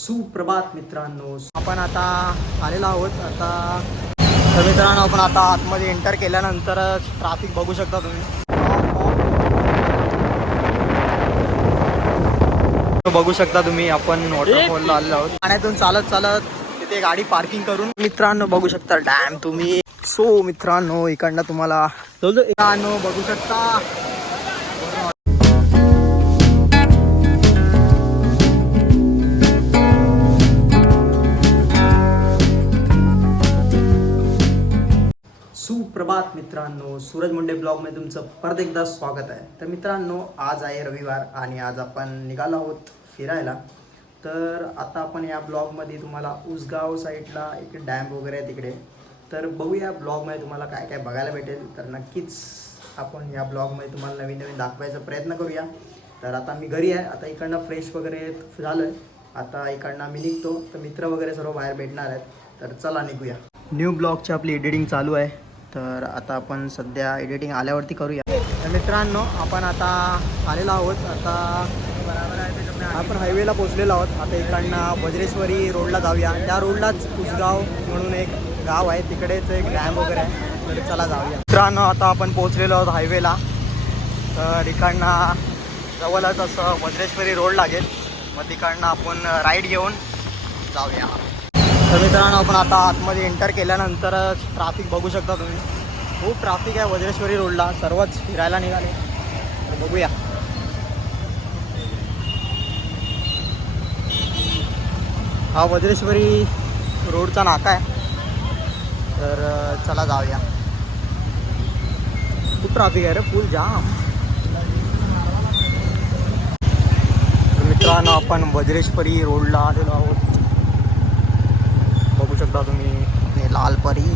सुप्रभात मित्रांनो, आपण आता आलेलो आहोत. तर मित्रांनो, आपण आता आतमध्ये एंटर केल्यानंतर ट्रॅफिक बघू शकता तुम्ही. बघू शकता तुम्ही, आपण वॉटरफॉलला आलेलो आहोत. पाण्यातून चालत चालत तिथे गाडी पार्किंग करून मित्रांनो बघू शकता डॅम तुम्ही. सो मित्रांनो, इकडनं तुम्हाला मित्रांनो बघू शकता. सुप्रभात मित्रांनो, सूरज मुंडे ब्लॉगमध्ये तुमचं परत एकदा स्वागत आहे. तर मित्रांनो, आज आहे रविवार आणि आज आपण निघालो आहोत फिरायला. तर आता आपण या ब्लॉगमध्ये तुम्हाला उसगाव साईडला एक डॅम वगैरे आहे तिकडे. तर बघूया ब्लॉगमध्ये तुम्हाला काय काय बघायला भेटेल. तर नक्कीच आपण या ब्लॉगमध्ये तुम्हाला नवीन नवीन दाखवायचा प्रयत्न करूया. तर आता मी घरी आहे. आता इकडनं फ्रेश वगैरे झालं आहे. आता इकडनं आम्ही निघतो. तर मित्र वगैरे सर्व बाहेर भेटणार आहेत. तर चला निघूया. न्यू ब्लॉगची आपली एडिटिंग चालू आहे. तर आता आपण सध्या एडिटिंग आल्यावरती करूया. तर मित्रांनो, आपण आता आलेलो आहोत. आता आपण हायवेला पोचलेलो आहोत. आता इकडनं वज्रेश्वरी रोडला जाऊया. त्या रोडलाच उसगाव म्हणून एक गाव आहे, तिकडेच एक डॅम वगैरे आहे. तर चला जाऊया. मित्रांनो, आता आपण पोचलेलो आहोत हायवेला. तर इकडनं जवळच असं वज्रेश्वरी रोड लागेल. मग तिकडनं आपण राईड घेऊन जाऊया. तर मित्रांनो, आपण आता आतमध्ये एंटर केल्यानंतर ट्रॅफिक बघू शकता तुम्ही. खूप ट्रॅफिक आहे वज्रेश्वरी रोडला. सर्वच फिरायला निघाले. तर बघूया. हा वज्रेश्वरी रोडचा नाका आहे. तर चला जाऊया. खूप ट्रॅफिक आहे रे, फुल जाम. तर मित्रांनो, आपण वज्रेश्वरी रोडला आलेलो आहोत. बघू शकता तुम्ही. लालपरी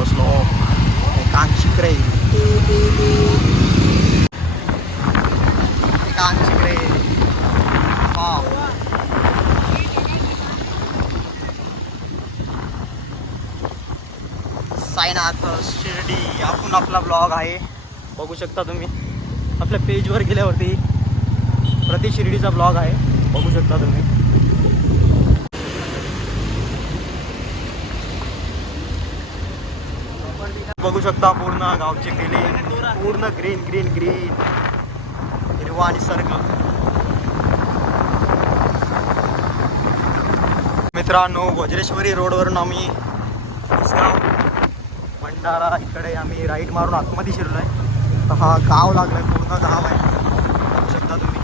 ओस्लो कांचिक्रे साईनाथ शिर्डी आपण आपला ब्लॉग आहे. बघू शकता तुम्ही. आपल्या पेजवर गेल्यावरती प्रति शिर्डीचा ब्लॉग आहे. बघू शकता तुम्ही. बघू शकता पूर्ण गावची फिलिंग. पूर्ण ग्रीन ग्रीन ग्रीन हिरवा निसर्ग. मित्रांनो, वज्रेश्वरी रोडवरून आम्ही उसगाव भंडारा इकडे आम्ही राईट मारून आतमध्ये शिरलो आहे. तर हा गाव लागलाय, पूर्ण गाव आहे. बघू शकता तुम्ही.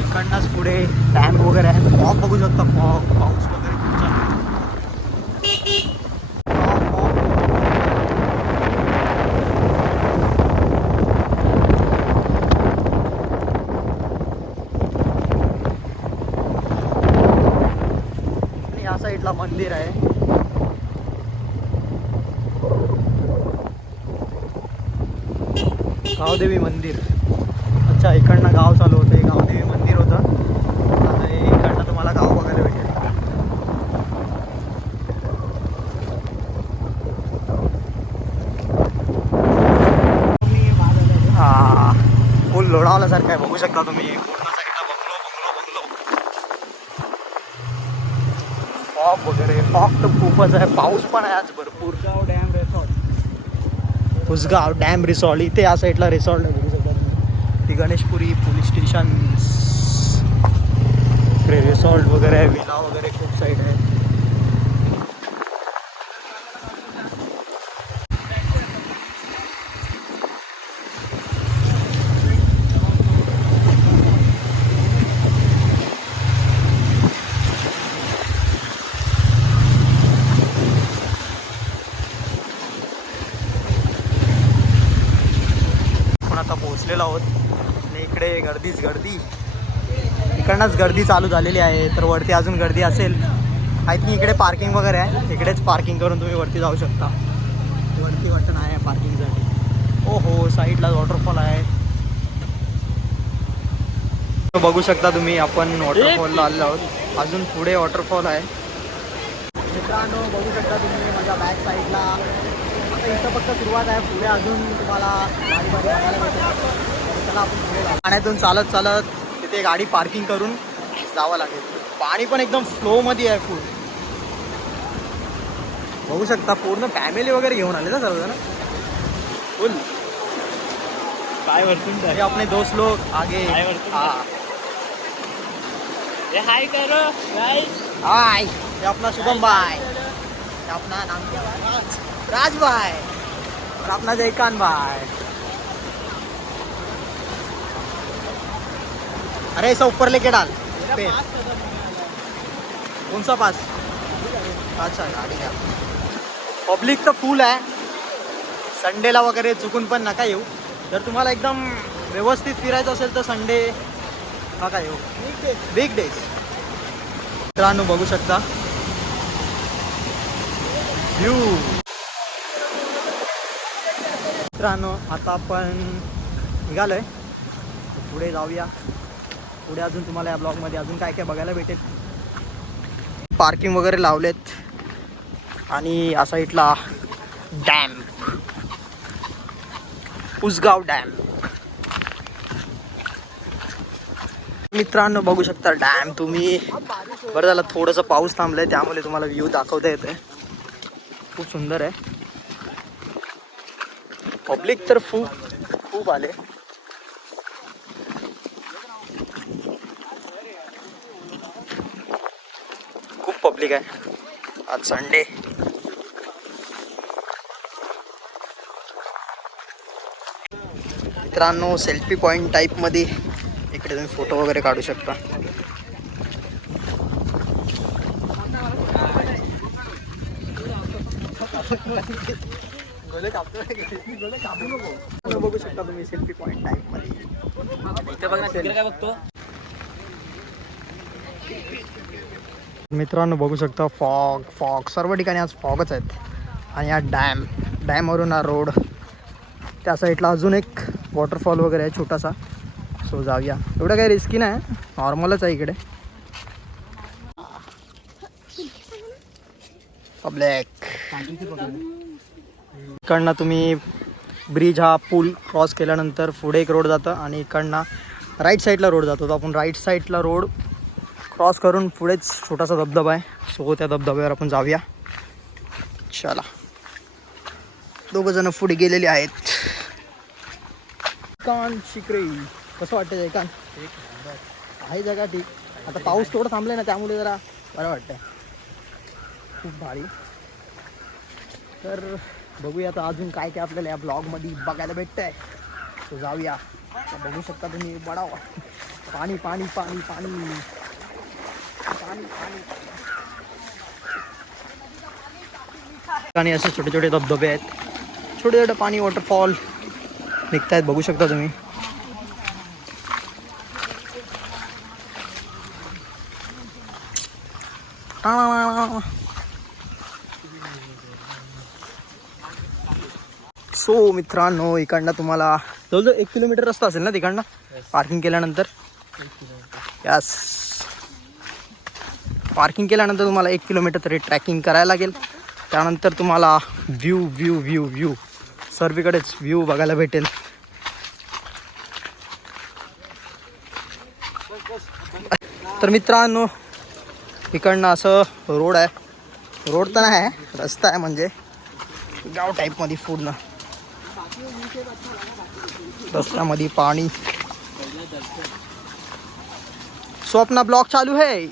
इकडनंच पुढे डॅम वगैरे आहे. फॉग बघू शकता. फॉग पाऊस वगैरे खूप चालू. या साईडला मंदिर आहे. गावदेवी मंदिर. अच्छा, इकडनं गाव चालू होतं. गावदेवी मंदिर होतं. आणि इकडनं तुम्हाला गाव बघायला भेटेल. हा, फुल लोणावल्यासारखं आहे. बघू शकता तुम्ही. पूर्ण साईडला बंगलो बंगलो बंगलो. फॉग वगैरे. फॉग तर खूपच आहे. पाऊस पण आहे आज भरपूर. Dam resort, Usgaon dam resort. इथे या साईडला रिसॉर्ट आहे. बघू शकता तुम्ही. ती गणेशपुरी पोलीस स्टेशन रिसॉर्ट वगैरे आहे. विला वगैरे खूप साईड आहे. आता पोहोचलेलो आहोत. आणि इकडे गर्दीच गर्दी. इकडनंच गर्दी चालू झालेली आहे. तर वरती अजून गर्दी असेल. आय थिंक इकडे पार्किंग वगैरे आहे. इकडेच पार्किंग करून तुम्ही वरती जाऊ शकता. वरती बटन आहे पार्किंगसाठी. हो हो, साईडला वॉटरफॉल आहे. बघू शकता तुम्ही. आपण वॉटरफॉलला आलेलो आहोत. अजून पुढे वॉटरफॉल आहे. मित्रांनो, बघू शकता तुम्ही माझ्या बॅक साईडला. इथं फक्त सुरुवात आहे. पुढे अजून तुम्हाला भारी भारी बघायला भेटेल. चला आपण पुढे जाऊ. पाण्यातून चालत चालत तिथे गाडी पार्किंग करून जावं लागेल. पाणी पण एकदम फ्लो मध्ये आहे फुल. बघू शकता पूर्ण फॅमिली वगैरे घेऊन आले ना सर्वजण फुल. काय वरतून अरे अपने दोस्त लोग आगे. हाँ हाय करो गाइस. हाय. ये अपना शुभम भाई, ये अपना नाम क्या है? राज भाई और अपना जयकान भाई. अरे ऐसा ऊपर लेके डाल पे. कौन सा पास? अच्छा गाडी का. पब्लिक तर फुल आहे. संडेला वगैरे चुकून पण नका येऊ. जर तुम्हाला एकदम व्यवस्थित फिरायचं असेल तर संडे नका येऊ. Weekdays. मित्रांनो बघू शकता व्ह्यू. मित्रांनो आता आपण निघालोय. पुढे जाऊया. पुढे अजून तुम्हाला या ब्लॉगमध्ये अजून काय काय बघायला भेटेल. पार्किंग वगैरे लावलेत आणि या साईडला डॅम, उसगाव डॅम. मित्रांनो बघू शकता डॅम तुम्ही. बरं झालं थोडंसं पाऊस थांबलाय त्यामुळे तुम्हाला व्ह्यू दाखवता येते. खूप सुंदर आहे. पब्लिक तर खूप आले. खूप पब्लिक आहे आज संडे. मित्रांनो सेल्फी पॉइंट टाईप मध्ये इकडे तुम्ही फोटो वगैरे काढू शकता. बघू शकता तुम्ही सेल्फी पॉइंट टाईप मध्ये. इथे बघ ना तिकडे काय बघतो. मित्रांनो बघू शकता फॉग सर्व ठिकाणी आज फॉगच आहेत. आणि हा डॅमवरून हा रोड. त्या साईडला अजून एक वॉटरफॉल वगैरे आहे छोटासा. सो जाऊया. एवढं काही रिस्की नाही, नॉर्मलच आहे इकडे. पब्लिक इकडनं तुम्ही ब्रिज हा पूल क्रॉस केल्यानंतर पुढे एक रोड जातं आणि इकडनं राईट साईडला रोड जातो. तर आपण राईट साईडला रोड क्रॉस करून पुढेच छोटासा धबधबा आहे. सो त्या धबधब्यावर आपण जाऊया. चला. दोघं जण पुढे गेलेले आहेत. कान शिकरे कसं वाटतं जयकान? आहे जगा ठीक. आता पाऊस थोडं थांबलाय ना त्यामुळे जरा बरं वाटतंय. खूप भारी. तर बघूया आता अजून काय काय आपल्याला या ब्लॉगमध्ये बघायला भेटतंय. तो जाऊया. आता बघू शकता तुम्ही बडाव पाणी पाणी पाणी पाणी पाणी पाणी. आणि असे छोटे छोटे धबधबे आहेत. छोटे छोटे पाणी वॉटरफॉल निघतायत. बघू शकता तुम्ही. सो मित्रांनो इकडनं तुम्हाला जवळजवळ 1 किलोमीटर रस्ता असेल ना तिकडनं पार्किंग केल्यानंतर. यस. पार्किंग केल्यानंतर तुम्हाला 1 किलोमीटर तरी ट्रॅकिंग करायला लागेल. त्यानंतर तुम्हाला व्ह्यू सर्वीकडेच व्ह्यू बघायला भेटेल. तर मित्रांनो इकडनं असं रोड आहे. रोड तर नाही आहे, रस्ता आहे म्हणजे गाव टाईपमध्ये पूर्ण. रस्त्यामध्ये पाणी. सो अपना ब्लॉग चालू है.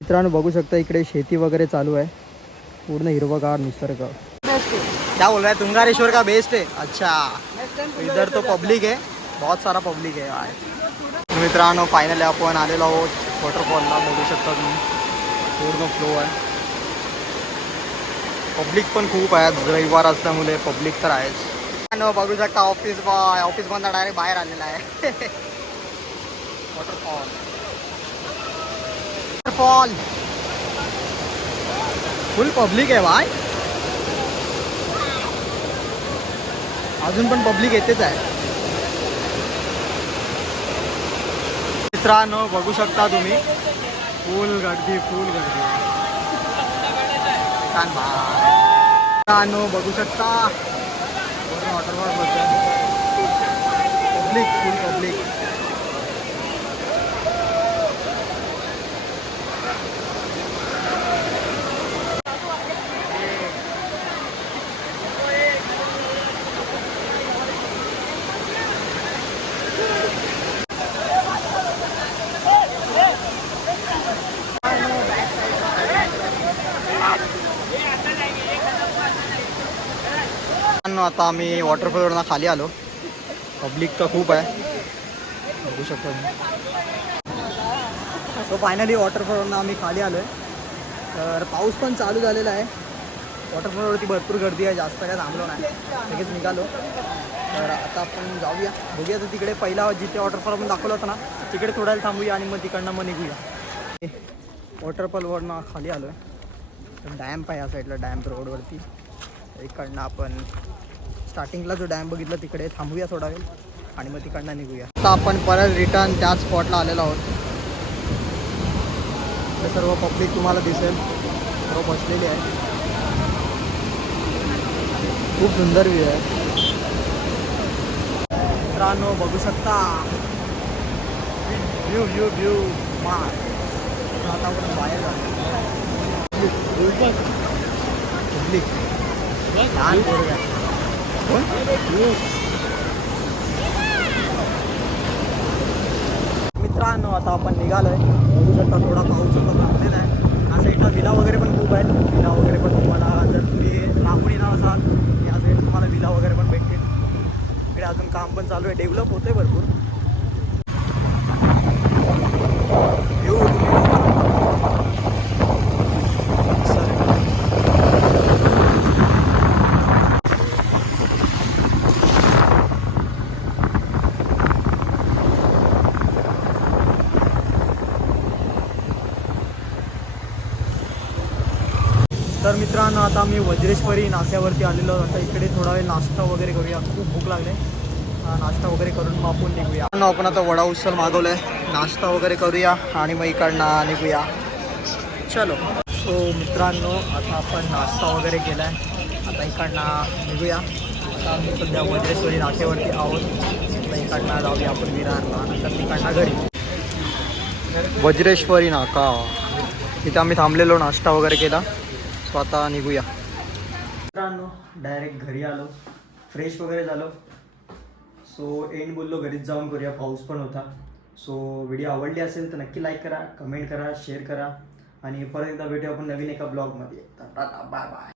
मित्रांनो बघू शकता इकडे शेती वगैरे चालू आहे. पूर्ण हिरवगार निसर्ग. क्या बोल रहा है? तुंगारेश्वर का बेस्ट है. अच्छा इधर तो पब्लिक है, बहुत सारा पब्लिक है यार. मित्रांनो फायनली आपण आलेलो आहोत वॉटरफॉलला. बघू शकता तुम्ही पूर्ण फ्लो आहे. पब्लिक पण खूप आहे. रविवार असल्यामुळे पब्लिक तर आहेच. बघू शकता ऑफिस बंद डायरेक्ट बाहेर आलेला आहे. वॉटरफॉल फुल पब्लिक आहे भाई. अजून पण पब्लिक येतेच आहे. मित्रांनो बघू शकता तुम्ही फुल गर्दी. छान भाई बघू शकता वॉटरफॉल बोलतोय पब्लिक फुल पब्लिक. आता आम्ही वॉटरफॉलवरून खाली आलो. पब्लिक तर खूप आहे बघू शकतो मी. सो फायनली वॉटरफॉलवरून आम्ही खाली आलो आहे. तर पाऊस पण चालू झालेला आहे. वॉटरफॉलवरती भरपूर गर्दी आहे. जास्त काय थांबलो नाही लगेच निघालो. तर आता आपण जाऊया बघूया. तर तिकडे पहिला जिथे वॉटरफॉल आपण दाखवलं होतं ना तिकडे थोडा वेळ थांबूया आणि मग तिकडनं मग निघूया. वॉटरफॉलवरनं खाली आलो आहे. डॅम्प आहे या साईडला डॅम्प रोडवरती. इकडनं आपण स्टार्टिंगला जो डॅम बघितला तिकडे थांबूया थोडा वेळ आणि मग तिकडनं निघूया. आता आपण परत रिटर्न त्याच स्पॉटला आलेलो आहोत. हे सर्व पब्लिक तुम्हाला दिसेल सर्व बसलेली आहे. खूप सुंदर व्ह्यू आहे मित्रांनो बघू शकता. व्ह्यू व्ह्यू व्ह्यू मार. आता आपण बाहेर जातो. पब्लिक लहान पोरगा मित्रांनो आता आपण निघालोय. बघू शकता थोडा पाऊस आता थांबलेला आहे. या साईडला विला वगैरे पण खूप आहेत. विला वगैरे पण तुम्हाला जर तुम्ही लांबून येणार असाल या साईड तुम्हाला विला वगैरे पण भेटतील. इकडे अजून काम पण चालू आहे. डेव्हलप होतंय भरपूर. तर मित्रांनो आता मी वज्रेश्वरी नाक्यावरती आलेलो. आता इकडे थोडा वेळ नाश्ता वगैरे करूया. खूप भूक लागले. नाश्ता वगैरे करून मग आपण निघूया. आपण आता वडा उसल मागवलं आहे. नाश्ता वगैरे करूया आणि मग इकडनं निघूया. चलो. सो मित्रांनो आता आपण नाश्ता वगैरे केला आहे. आता इकडनं निघूया. आता आम्ही सध्या वज्रेश्वरी नाक्यावरती आहोत. आता इकडनं जाऊया आपण विरारला नंतर तिकडनं घरी. वज्रेश्वरी नाका तिथे आम्ही थांबलेलो नाश्ता वगैरे केला. सो आता निघूया. मित्रांनो डायरेक्ट घरी आलो. फ्रेश वगैरे झालो. सो एंड बोललो घरीच जाऊन करूया. पाऊस पण होता. सो व्हिडिओ आवडली असेल तर नक्की लाईक करा कमेंट करा शेअर करा आणि परत एकदा भेटूया आपण नवीन एका ब्लॉगमध्ये. तर टाटा बाय बाय.